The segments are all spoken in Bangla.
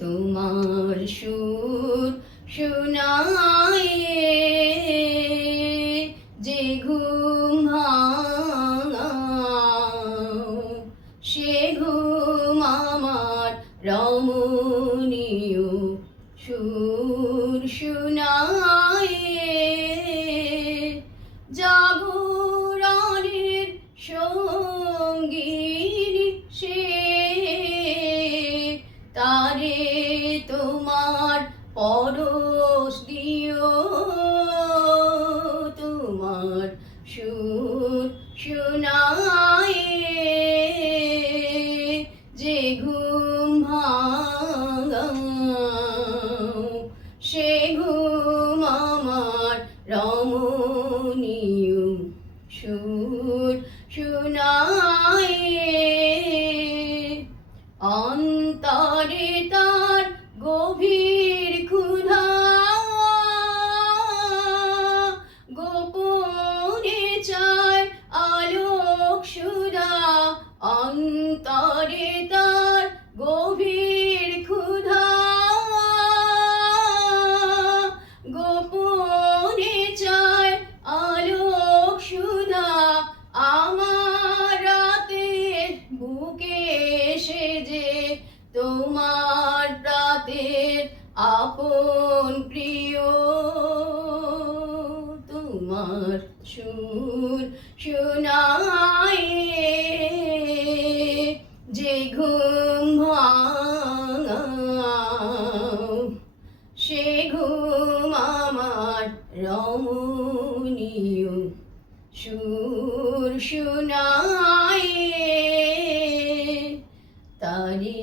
তোমার সুর শুনায়ে যে ঘুম ভাঙাও, সে ঘুম আমার রমণীয় সুর শুনায়ে। জাগরণের সঙ্গিনী সে, তারে তোমার পরশ দিও, তোমার সুর শুনায়ে যে ঘুম ভাঙাও, সে ঘুম আমার রমণীয় সুর শুনায়ে। অন্তরে তার গভীর ক্ষুধা, গোপনে চায় আলোক সুধা। অন্তরে তার গভীর ক্ষুধা, গোপনে চায় আলোক সুধা। আমার রাতের বুকে এসে যে তোমার প্রাতের আপন প্রিয়, তোমার সুর শুনায়ে যে ঘুম ভাঙাও, সে ঘুম আমার রমণীয় সুর শুনায়ে। তারি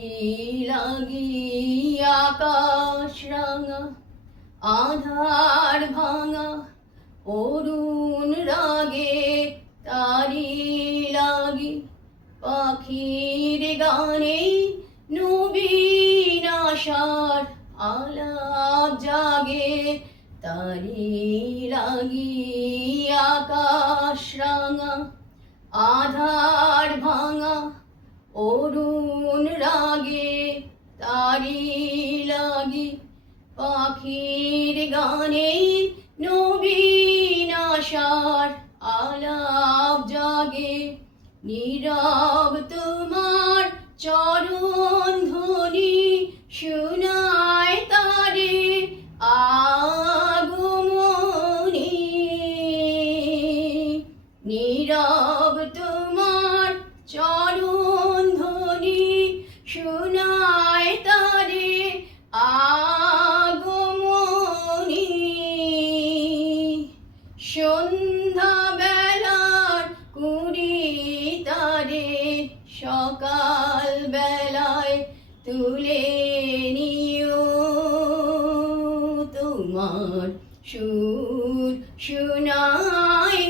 লাগি আকাশ রাঙা, আধার ভাঙা অরুণ রাগে। তারি লাগি পাখির গানে, নবীন আশার আলাপ জাগে। তারি লাগি আকাশ রাঙা, আধার ভাঙা অরুণ রাগে। তারি লাগি পাখির গানে, নবীন আশার আলাপ জাগে। নীরব তোমার চরণ ধ্বনি শুনায় তারে আগমনী। নীরব তোমার চরণ ধ্বনি শুনায় তারে আগমনী। সন্ধ্যা বেলার কুড়ি তারে সকাল বেলায় তুলে নিও, তোমার সুর শুনায়ে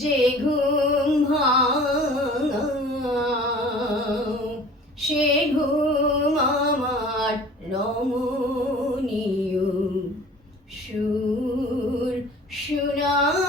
যে ঘুম ভাঙাও, সে ঘুম আমার রমণীয় সুর শুনায়ে।